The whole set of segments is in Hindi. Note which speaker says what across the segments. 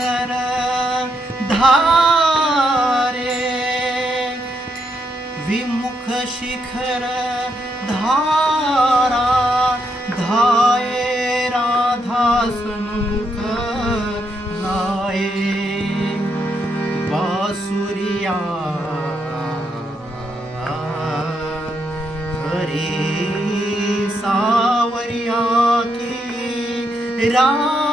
Speaker 1: अखर धारे विमुख शिखर धारा धाये राधा सन्मुख लाए बासुरिया हरे सावरिया की राम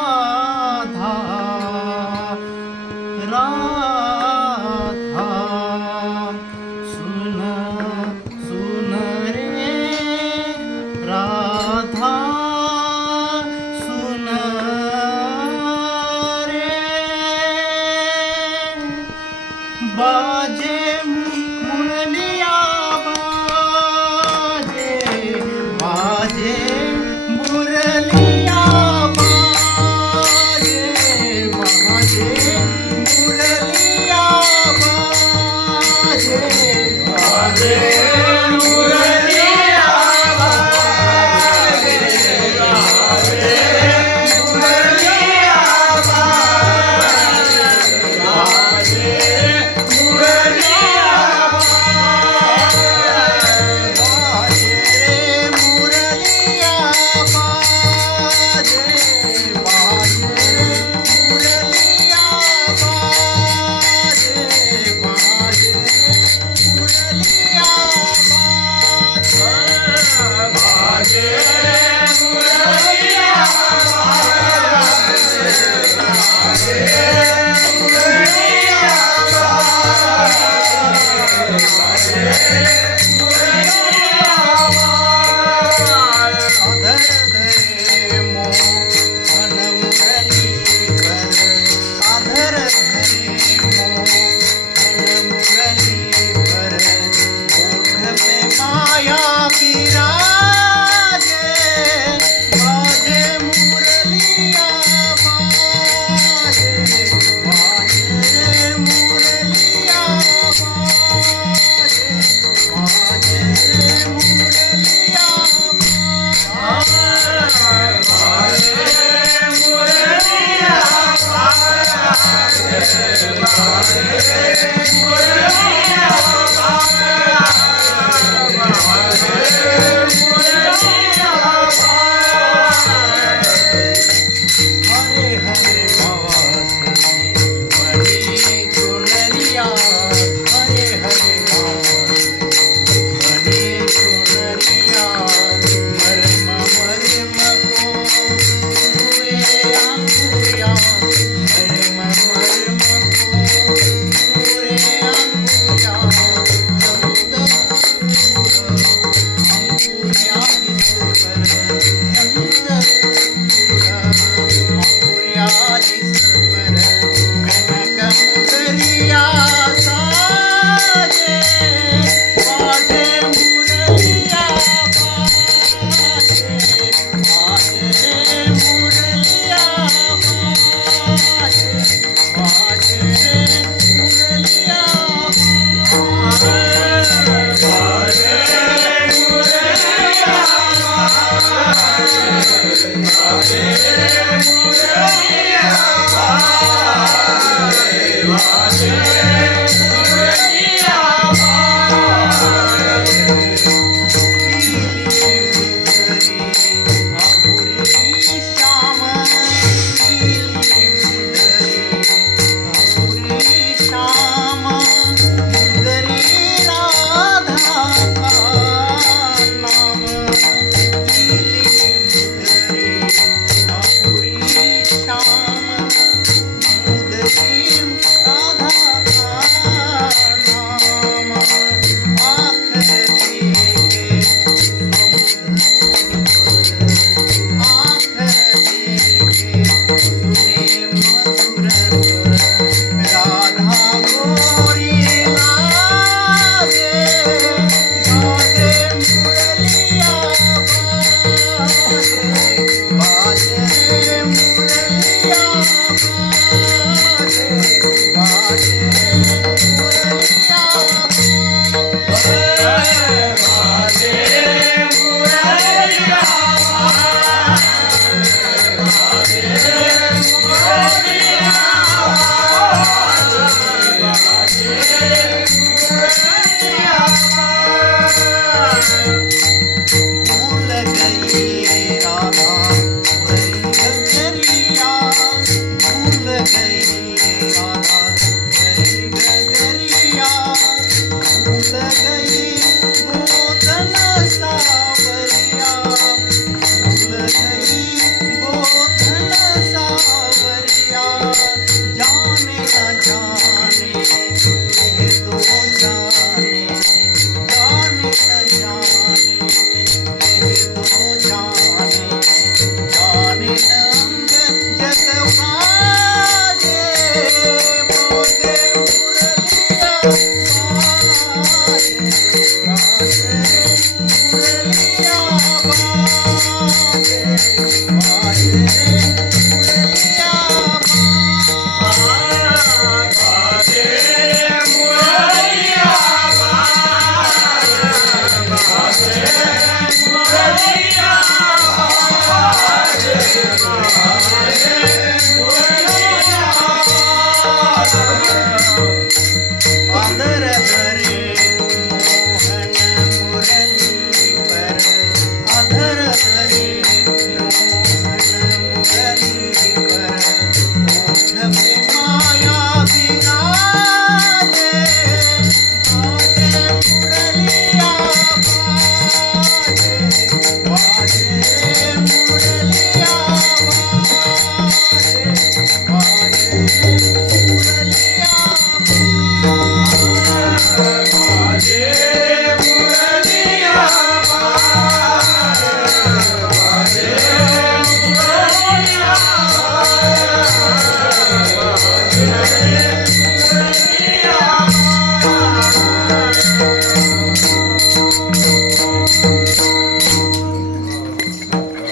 Speaker 1: உலகையில்